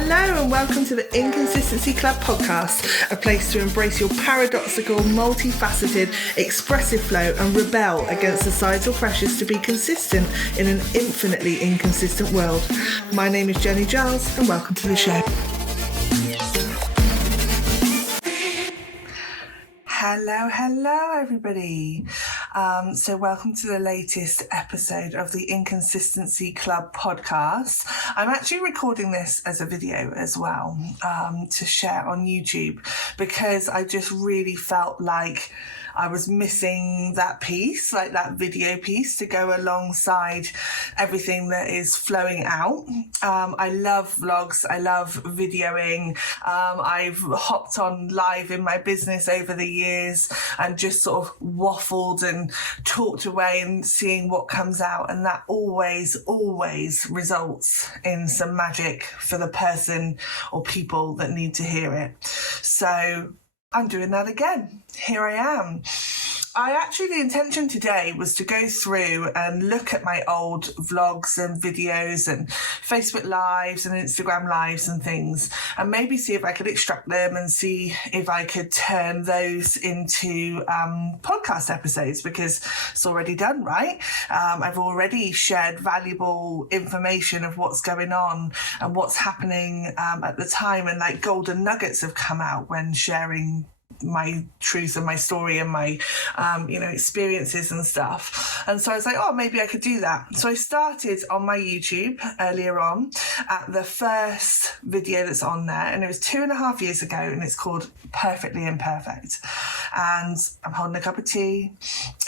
Hello and welcome to the Inconsistency Club podcast, a place to embrace your paradoxical, multifaceted, expressive flow and rebel against societal pressures to be consistent in an infinitely inconsistent world. My name is Jenny Giles and welcome to the show. Hello everybody. So welcome to the latest episode of the Inconsistency Club podcast. I'm actually recording this as a video as well to share on YouTube because I just really felt like I was missing that piece, like that video piece to go alongside everything that is flowing out. I love vlogs. I love videoing. I've hopped on live in my business over the years and just sort of waffled and talked away and seeing what comes out. And that always results in some magic for the person or people that need to hear it. So I'm doing that again. Here I am. The intention today was to go through and look at my old vlogs and videos and Facebook lives and Instagram lives and things, and maybe see if I could extract them and see if I could turn those into podcast episodes, because it's already done, right? I've already shared valuable information of what's going on and what's happening at the time, and like golden nuggets have come out when sharing my truth and my story and my experiences and stuff. And so I was like, maybe I could do that. So I started on my YouTube earlier on at the first video that's on there, and it was 2.5 years ago, and it's called Perfectly Imperfect. And I'm holding a cup of tea.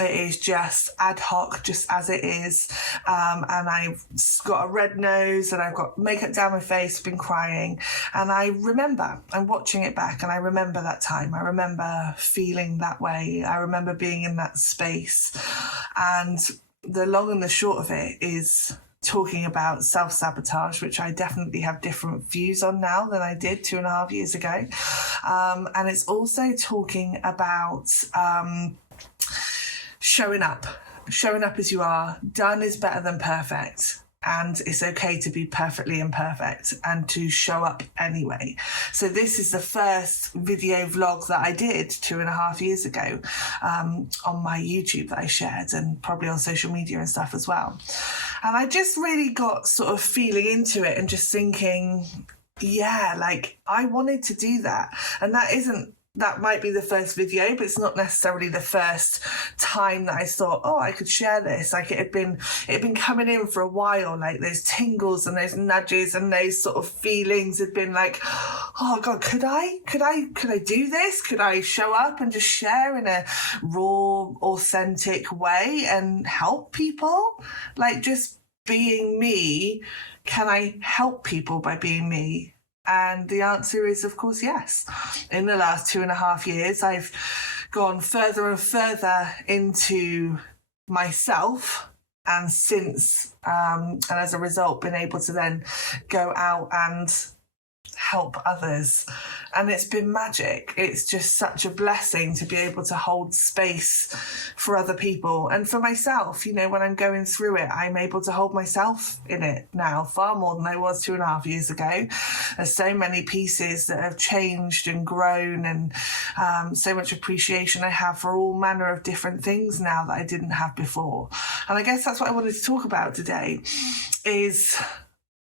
It is just ad hoc, just as it is. And I've got a red nose and I've got makeup down my face, been crying. And I'm watching it back, and I remember that time. I remember feeling that way. I remember being in that space. And the long and the short of it is talking about self-sabotage, which I definitely have different views on now than I did 2.5 years ago. And it's also talking about showing up as you are. Done is better than perfect. And it's okay to be perfectly imperfect and to show up anyway. So this is the first video vlog that I did 2.5 years ago on my YouTube that I shared, and probably on social media and stuff as well. And I just really got sort of feeling into it and just thinking, I wanted to do that. And that might be the first video, but it's not necessarily the first time that I thought, I could share this. Like it had been coming in for a while, like those tingles and those nudges and those sort of feelings had been like, oh God, could I do this? Could I show up and just share in a raw, authentic way and help people? Like just being me, can I help people by being me? And the answer is, of course, yes. In the last 2.5 years, I've gone further and further into myself, and since, and as a result, been able to then go out and help others. And it's been magic. It's just such a blessing to be able to hold space for other people and for myself. When I'm going through it, I'm able to hold myself in it now far more than I was 2.5 years ago. There's so many pieces that have changed and grown, and so much appreciation I have for all manner of different things now that I didn't have before. And I guess that's what I wanted to talk about today, is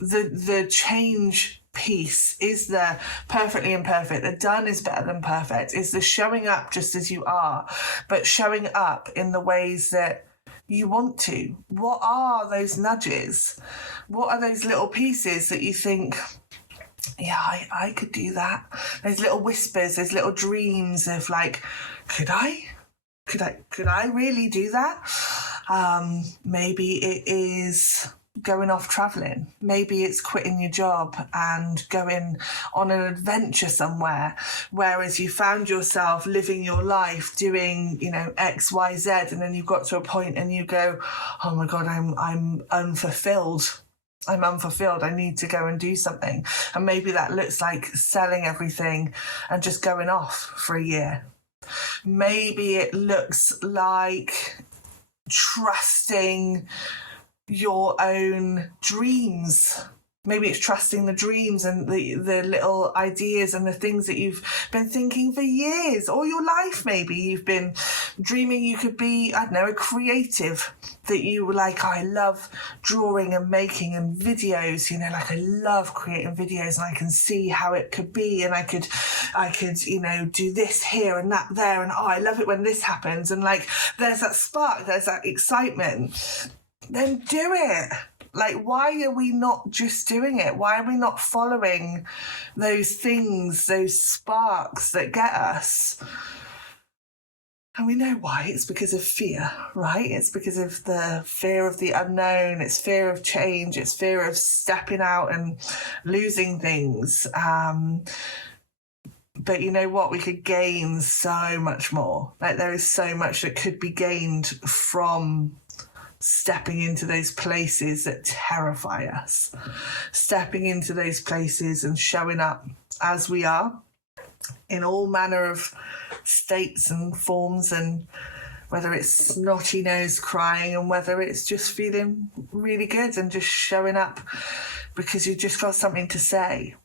the change piece, is the perfectly imperfect. The done is better than perfect, is the showing up just as you are, but showing up in the ways that you want to. What are those nudges? What are those little pieces that you think, I could do that? Those little whispers, those little dreams of like, could I really do that? Maybe it is going off traveling. Maybe it's quitting your job and going on an adventure somewhere, whereas you found yourself living your life doing, X, Y, Z, and then you got to a point and you go, oh my God, I'm unfulfilled. I'm unfulfilled. I need to go and do something. And maybe that looks like selling everything and just going off for a year. Maybe it looks like trusting your own dreams Maybe it's trusting the dreams and the little ideas and the things that you've been thinking for years, all your life. Maybe you've been dreaming you could be, I don't know, a creative, that you were like, oh, I love drawing and making and videos, like I love creating videos and I can see how it could be, and I could, do this here and that there, and oh, I love it when this happens, and like there's that spark, there's that excitement. Then do it. Like, why are we not just doing it? Why are we not following those things, those sparks that get us? And we know why. It's because of fear, right? It's because of the fear of the unknown. It's fear of change. It's fear of stepping out and losing things. But you know what? We could gain so much more. Like, there is so much that could be gained from stepping into those places that terrify us, stepping into those places and showing up as we are in all manner of states and forms, and whether it's snotty nose crying and whether it's just feeling really good and just showing up because you've just got something to say.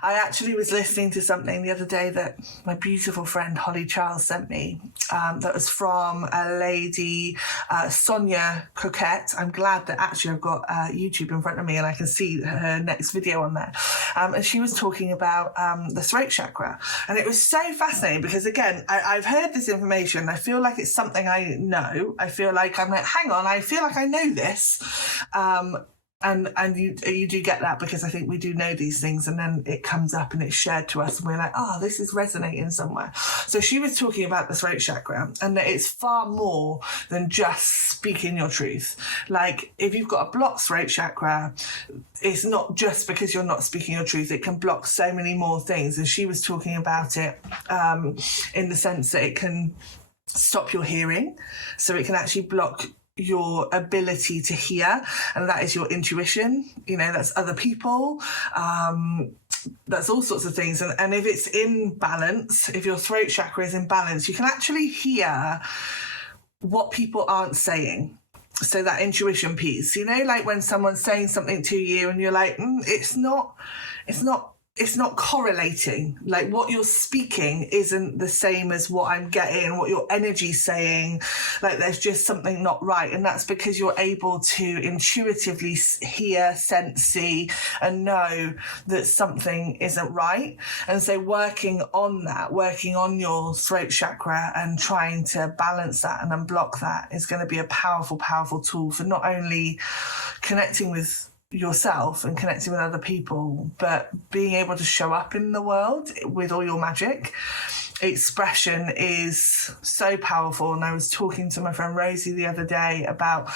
I actually was listening to something the other day that my beautiful friend Holly Charles sent me, that was from a lady, Sonia Coquette. I'm glad that actually I've got YouTube in front of me and I can see her next video on there. And she was talking about the throat chakra. And it was so fascinating because, again, I've heard this information. I feel like it's something I know. I feel like I'm like, hang on, I feel like I know this. And you do get that, because I think we do know these things, and then it comes up and it's shared to us and we're like, oh, this is resonating somewhere. So she was talking about the throat chakra, and that it's far more than just speaking your truth. Like, if you've got a blocked throat chakra, it's not just because you're not speaking your truth. It can block so many more things. And she was talking about it in the sense that it can stop your hearing. So it can actually block your ability to hear, and that is your intuition, that's other people, that's all sorts of things. And if it's in balance, if your throat chakra is in balance, you can actually hear what people aren't saying. So that intuition piece, like when someone's saying something to you and you're like, it's not correlating. Like, what you're speaking isn't the same as what I'm getting, what your energy's saying. Like, there's just something not right. And that's because you're able to intuitively hear, sense, see, and know that something isn't right. And so working on that, working on your throat chakra and trying to balance that and unblock that is going to be a powerful, powerful tool for not only connecting with yourself and connecting with other people, but being able to show up in the world with all your magic. Expression is so powerful. And I was talking to my friend Rosie the other day about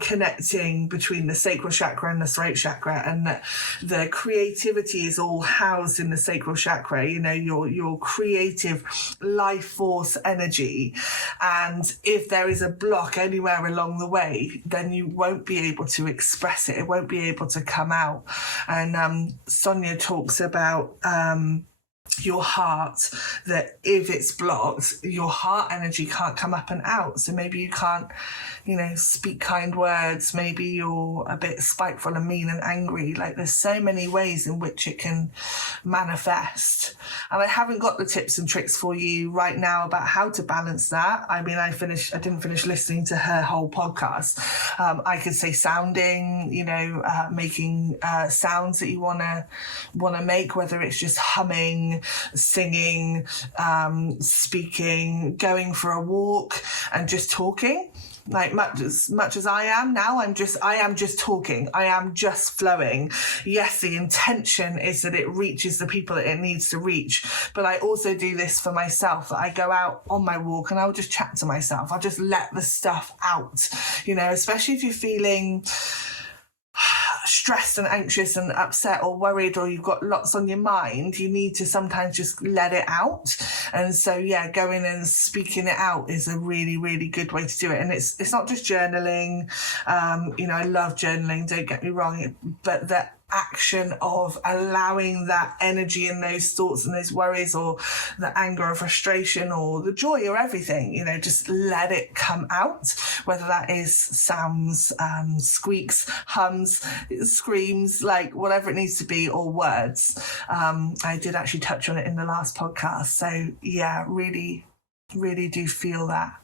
connecting between the sacral chakra and the throat chakra, and that the creativity is all housed in the sacral chakra, your creative life force energy. And if there is a block anywhere along the way, then you won't be able to express it. It won't be able to come out. And Sonia talks about your heart, that if it's blocked, your heart energy can't come up and out. So maybe you can't, speak kind words. Maybe you're a bit spiteful and mean and angry. Like, there's so many ways in which it can manifest. And I haven't got the tips and tricks for you right now about how to balance that. I mean, I didn't finish listening to her whole podcast. I could say sounding, making sounds that you want to make, whether it's just humming, singing, speaking, going for a walk, and just talking. Like, much as I am now, I am just talking. I am just flowing. Yes, the intention is that it reaches the people that it needs to reach. But I also do this for myself, that I go out on my walk and I'll just chat to myself. I'll just let the stuff out, especially if you're feeling stressed and anxious and upset or worried, or you've got lots on your mind. You need to sometimes just let it out. And so, going and speaking it out is a really, really good way to do it. And it's not just journaling. I love journaling, don't get me wrong, but the action of allowing that energy and those thoughts and those worries, or the anger or frustration or the joy or everything, just let it come out, whether that is sounds, squeaks, hums. screams, like whatever it needs to be, or words. I did actually touch on it in the last podcast. So yeah, really do feel that.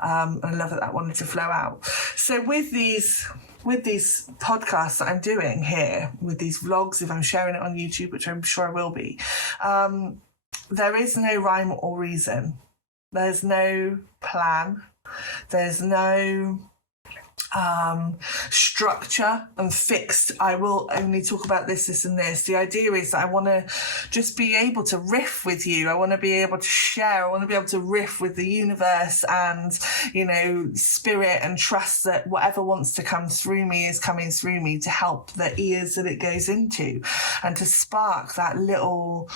I love that wanted to flow out. So with these podcasts that I'm doing here, with these vlogs, if I'm sharing it on YouTube, which I'm sure I will be, there is no rhyme or reason. There's no plan. There's no structure and fixed, I will only talk about this and this. The idea is that I want to just be able to riff with you. I want to be able to share. I want to be able to riff with the universe and, spirit, and trust that whatever wants to come through me is coming through me to help the ears that it goes into, and to spark that little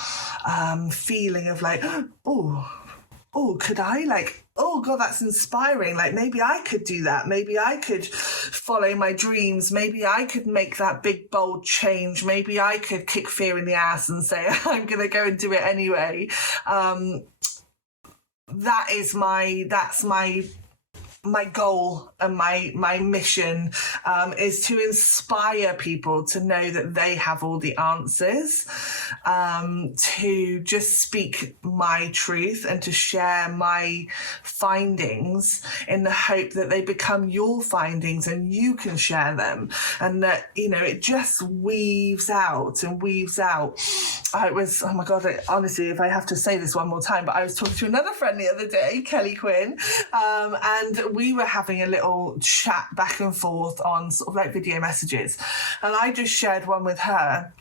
feeling of like, oh, could I, like, oh God, that's inspiring. Like, maybe I could do that. Maybe I could follow my dreams. Maybe I could make that big, bold change. Maybe I could kick fear in the ass and say, I'm going to go and do it anyway. That's my goal and my mission, is to inspire people to know that they have all the answers, to just speak my truth and to share my findings in the hope that they become your findings and you can share them, and that, it just weaves out. Oh my God, honestly, if I have to say this one more time, but I was talking to another friend the other day, Kelly Quinn, and we were having a little chat back and forth on sort of like video messages, and I just shared one with her,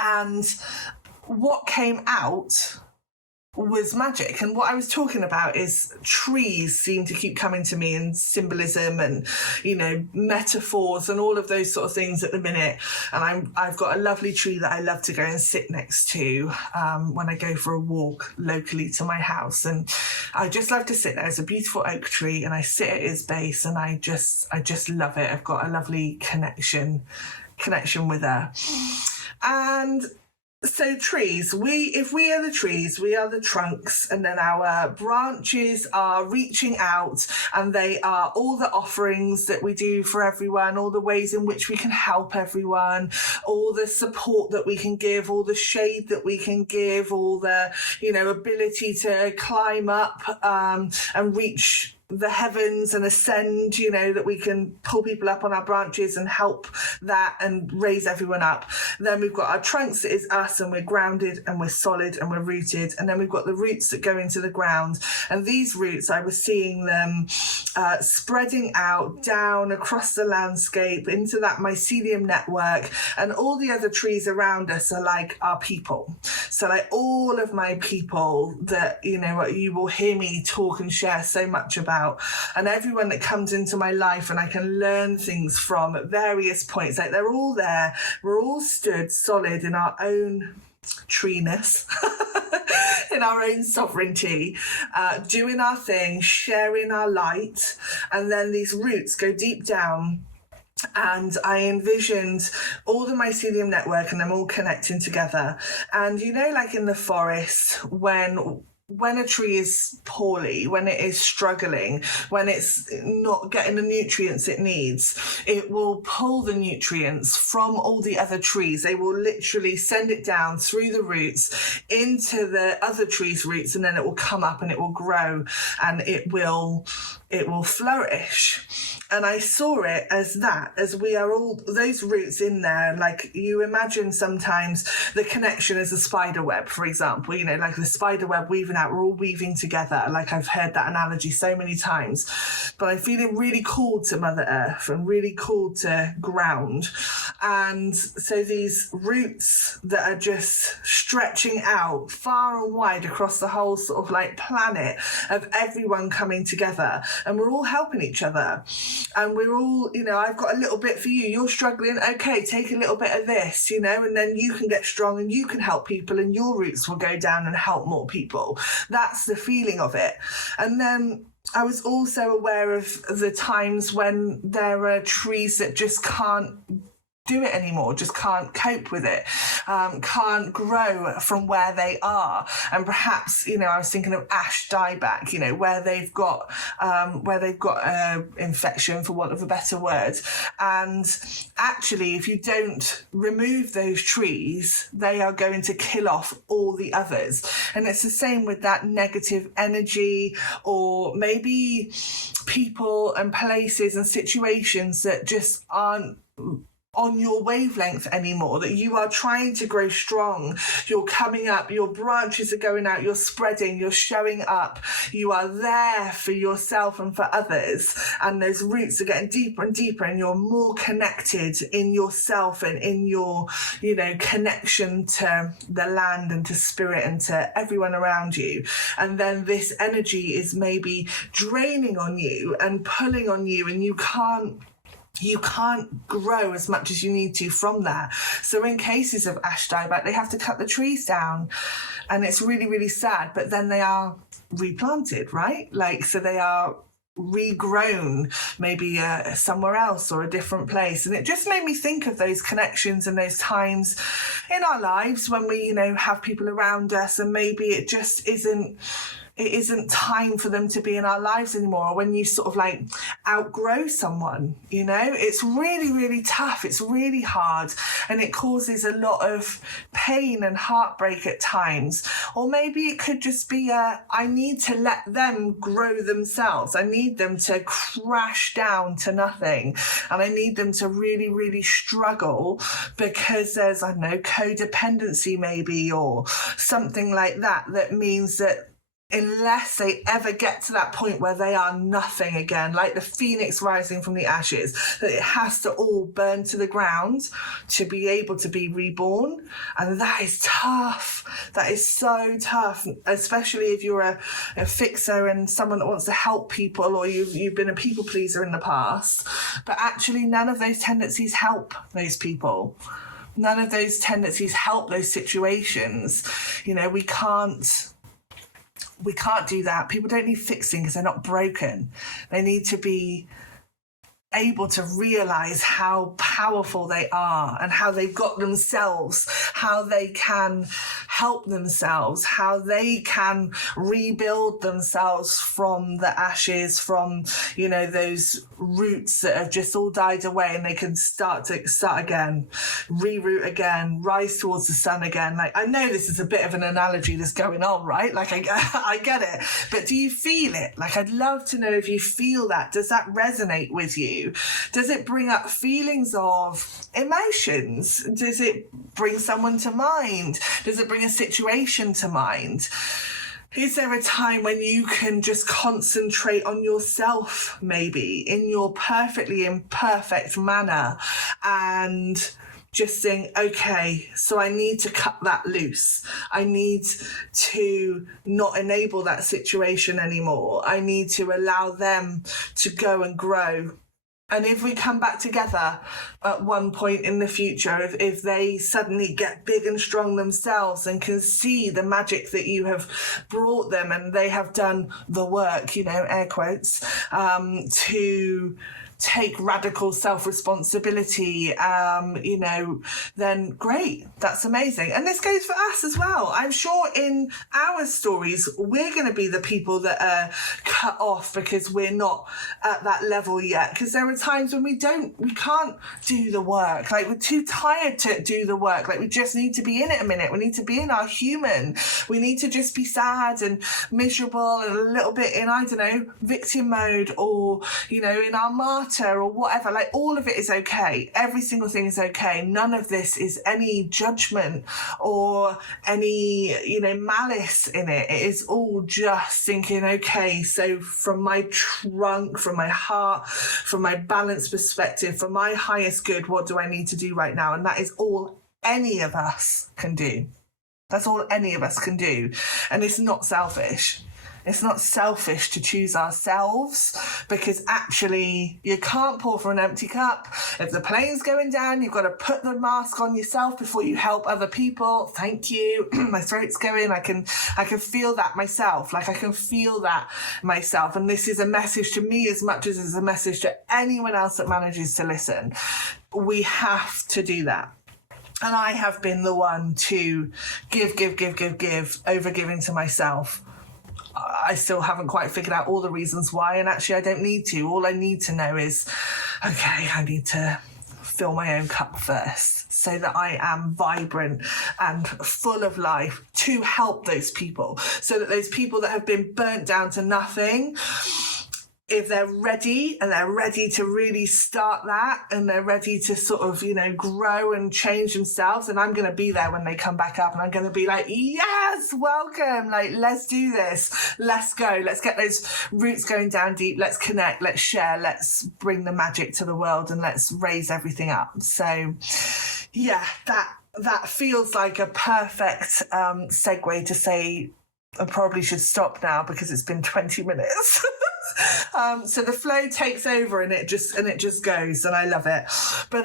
and what came out was magic. And what I was talking about is trees seem to keep coming to me, and symbolism and metaphors and all of those sort of things at the minute. And I've got a lovely tree that I love to go and sit next to when I go for a walk locally to my house, and I just love to sit there. It's a beautiful oak tree, and I sit at its base, and I just love it. I've got a lovely connection with her. And so trees, if we are the trees, we are the trunks, and then our branches are reaching out, and they are all the offerings that we do for everyone, all the ways in which we can help everyone, all the support that we can give, all the shade that we can give, all the, ability to climb up and reach the heavens and ascend, that we can pull people up on our branches and help that and raise everyone up. Then we've got our trunks, that is us, and we're grounded and we're solid and we're rooted. And then we've got the roots that go into the ground. And these roots, I was seeing them spreading out down across the landscape into that mycelium network. And all the other trees around us are like our people. So like all of my people that, you will hear me talk and share so much about, and everyone that comes into my life and I can learn things from at various points, like they're all there. We're all stood solid in our own treeness, in our own sovereignty, doing our thing, sharing our light. And then these roots go deep down, and I envisioned all the mycelium network and them all connecting together. And like in the forest, when a tree is poorly, when it is struggling, when it's not getting the nutrients it needs, it will pull the nutrients from all the other trees. They will literally send it down through the roots into the other trees' roots, and then it will come up and it will grow and it will flourish. And I saw it as that, as we are all those roots in there. Like, you imagine sometimes the connection as a spider web, for example, like the spider web weaving out, we're all weaving together. Like, I've heard that analogy so many times, but I'm feeling really called to Mother Earth and really called to ground. And so these roots that are just stretching out far and wide across the whole sort of like planet of everyone coming together, and we're all helping each other. And we're all, I've got a little bit for you. You're struggling. Okay, take a little bit of this, and then you can get strong and you can help people, and your roots will go down and help more people. That's the feeling of it. And then I was also aware of the times when there are trees that just can't do it anymore, just can't cope with it, can't grow from where they are. And perhaps, I was thinking of ash dieback, where they've got infection, for want of a better word. And actually, if you don't remove those trees, they are going to kill off all the others. And it's the same with that negative energy, or maybe people and places and situations that just aren't on your wavelength anymore, that you are trying to grow strong. You're coming up, your branches are going out, you're spreading, you're showing up, you are there for yourself and for others, and those roots are getting deeper and deeper, and you're more connected in yourself and in your connection to the land and to spirit and to everyone around you. And then this energy is maybe draining on you and pulling on you, and you can't grow as much as you need to from that. So in cases of ash dieback, they have to cut the trees down, and it's really, really sad, but then they are replanted, right? So they are regrown, maybe somewhere else or a different place. And it just made me think of those connections and those times in our lives when we, have people around us, and maybe it just isn't time for them to be in our lives anymore. Or when you sort of outgrow someone, it's really, really tough. It's really hard, and it causes a lot of pain and heartbreak at times. Or maybe it could just be I need to let them grow themselves. I need them to crash down to nothing, and I need them to really, really struggle because there's, codependency maybe, or something like that, that means that unless they ever get to that point where they are nothing again, like the phoenix rising from the ashes, that it has to all burn to the ground to be able to be reborn. And that is tough. That is so tough, especially if you're a fixer and someone that wants to help people, or you've been a people pleaser in the past. But actually, none of those tendencies help those people. None of those tendencies help those situations. We can't do that. People don't need fixing because they're not broken. They need to be able to realize how powerful they are and how they've got themselves, how they can help themselves, how they can rebuild themselves from the ashes, from, those roots that have just all died away, and they can start again, reroot again, rise towards the sun again. I know this is a bit of an analogy that's going on, right? I get it, but do you feel it? I'd love to know if you feel that. Does that resonate with you? Does it bring up feelings of emotions? Does it bring someone to mind? Does it bring a situation to mind? Is there a time when you can just concentrate on yourself, maybe in your perfectly imperfect manner, and just think, okay, so I need to cut that loose. I need to not enable that situation anymore. I need to allow them to go and grow. And if we come back together at one point in the future, if they suddenly get big and strong themselves and can see the magic that you have brought them, and they have done the work, air quotes, to take radical self-responsibility, then great, that's amazing. And this goes for us as well. I'm sure in our stories, we're going to be the people that are cut off because we're not at that level yet. Because there are times when we can't do the work. We're too tired to do the work. We just need to be in it a minute. We need to be in our human. We need to just be sad and miserable and a little bit in, victim mode, or, in our martyr or whatever. All of it is okay. Every single thing is okay. None of this is any judgment or any, malice in it. It is all just thinking, okay, so from my trunk, from my heart, from my balanced perspective, for my highest good, what do I need to do right now? And that is all any of us can do. That's all any of us can do. And it's not selfish. It's not selfish to choose ourselves, because actually you can't pour from an empty cup. If the plane's going down, you've got to put the mask on yourself before you help other people. Thank you. My throat's going. I can feel that myself. I can feel that myself. And this is a message to me as much as it's a message to anyone else that manages to listen. we have to do that. And I have been the one to give, over giving to myself. I still haven't quite figured out all the reasons why, and actually I don't need to. All I need to know is, okay, I need to fill my own cup first so that I am vibrant and full of life to help those people, so that those people that have been burnt down to nothing, if they're ready and they're ready to really start that and they're ready to sort of, grow and change themselves, and I'm going to be there when they come back up, and I'm going to be like, yes, welcome. Like, let's do this. Let's go. Let's get those roots going down deep. Let's connect. Let's share. Let's bring the magic to the world, and let's raise everything up. So yeah, that feels like a perfect segue to say I probably should stop now because it's been 20 minutes. So the flow takes over and it just goes, and I love it. But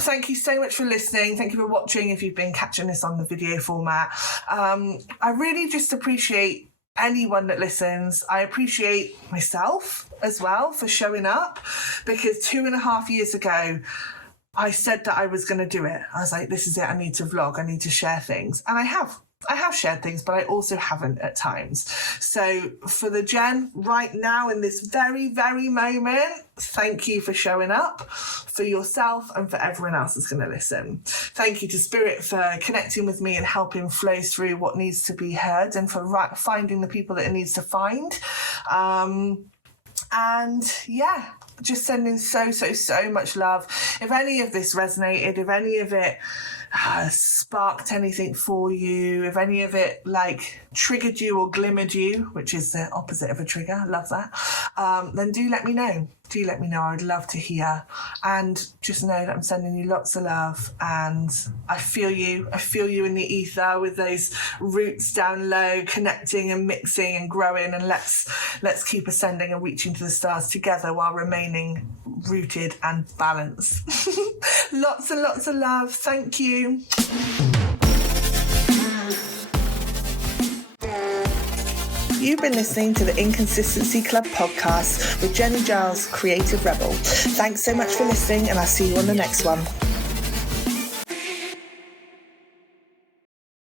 thank you so much for listening. Thank you for watching if you've been catching this on the video format. I really just appreciate anyone that listens. I appreciate myself as well for showing up, because 2.5 years ago I said that I was going to do it. I was like, this is it. I need to vlog. I need to share things. And I have shared things, but I also haven't at times. So for the Jen right now in this very, very moment, thank you for showing up for yourself and for everyone else that's going to listen. Thank you to Spirit for connecting with me and helping flow through what needs to be heard, and for finding the people that it needs to find. And yeah, just sending so much love. If any of this resonated, if any of it sparked anything for you, if any of it triggered you or glimmered you, which is the opposite of a trigger, I love that, then do let me know. I'd love to hear, and just know that I'm sending you lots of love, and I feel you in the ether with those roots down low, connecting and mixing and growing, and let's keep ascending and reaching to the stars together while remaining rooted and balanced. Lots and lots of love. Thank you. You've been listening to the Inconsistency Club podcast with Jenny Giles, Creative Rebel. Thanks so much for listening, and I'll see you on the next one.